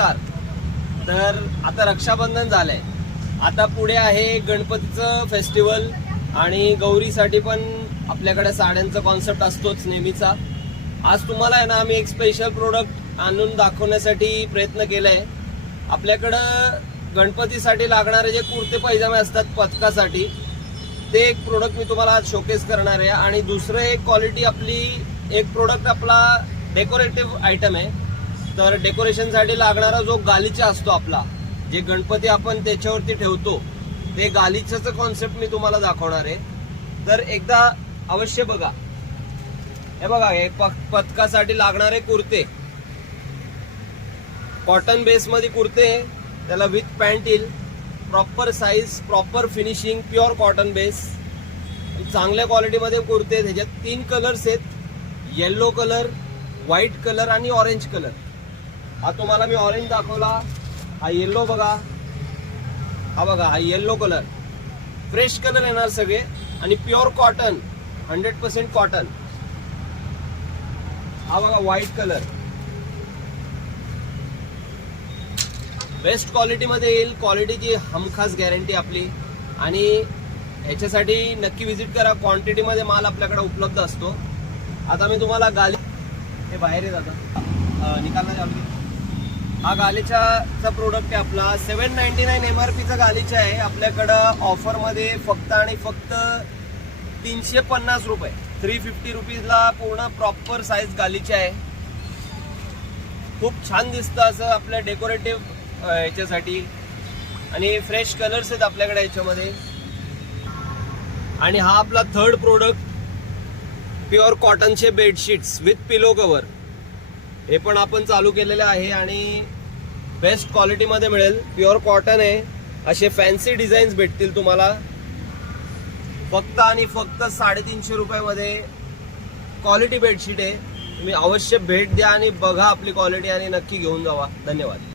आता रक्षाबंधन झालंय. आता पुढे आहे गणपतीचं फेस्टिवल आणि गौरीसाठी पण आपल्याकडे साड्यांचा कॉन्सेप्ट असतोच नेहमीचा. आज तुम्हाला आहे ना आम्ही एक स्पेशल प्रोडक्ट आणून दाखवण्यासाठी प्रयत्न केलाय. आपल्याकडं गणपतीसाठी लागणारे जे कुर्ते पैजामे असतात पथकासाठी ते एक प्रोडक्ट मी तुम्हाला आज शोकेस करणार आहे. आणि दुसरं एक क्वालिटी आपली एक प्रोडक्ट आपला डेकोरेटिव्ह आयटम आहे. तर डेकोरेशनसाठी लागणारा जो गालिचा असतो आपला जे गणपती आपण त्याच्यावरती ठेवतो ते गालिच्याचं कॉन्सेप्ट मी तुम्हाला दाखवणार आहे. तर एकदा अवश्य बघा. हे बघा हे प- पथकासाठी लागणारे कुर्ते. कॉटन बेसमध्ये कुर्ते त्याला विथ पॅन्ट येईल. Proper size proper finishing pure cotton base चांगल्या क्वालिटीमध्ये कुर्ते आहेत. ह्याच्यात तीन कलर्स आहेत. येल्लो कलर व्हाईट कलर आणि ऑरेंज कलर हा तुम्हाला मी ऑरेंज दाखवला. हा येल्लो बघा. हा बघा हा येल्लो कलर फ्रेश कलर येणार सगळे. आणि pure cotton hundred percent cotton हा बघा व्हाईट कलर बेस्ट क्वालिटीमध्ये येईल. क्वालिटीची हमखास गॅरंटी आपली. आणि ह्याच्यासाठी नक्की विजिट करा. क्वांटिटीमध्ये माल आपल्याकडे उपलब्ध असतो. आता मी तुम्हाला गाली हे बाहेर येत आता अं, निकालना चालू हा गालीच्याचा प्रोडक्ट आहे आपला. Seven ninety nine M R पीचा गालीचा आहे. आपल्याकडं ऑफरमध्ये फक्त आणि फक्त तीनशे पन्नास रुपये. थ्री फिफ्टी रुपीजला पूर्ण प्रॉपर साईज गालीचे आहे. खूप छान दिसतं असं आपल्या डेकोरेटिव्ह याच्यासाठी आणि फ्रेश कलर्स आहेत आपल्याकडे याच्यामध्ये आणि हा आपला थर्ड प्रोडक्ट प्युअर कॉटनचे बेडशीट्स विथ पिलो कवर हे पण आपण चालू केलेले आहे आणि बेस्ट क्वालिटीमध्ये मिळेल. प्युअर कॉटन आहे. असे फॅन्सी डिझाईन्स भेटतील तुम्हाला. फक्त आणि फक्त साडेतीनशे रुपयामध्ये क्वालिटी बेडशीट आहे. तुम्ही अवश्य भेट द्या आणि बघा आपली क्वालिटी आणि नक्की घेऊन जावा. धन्यवाद.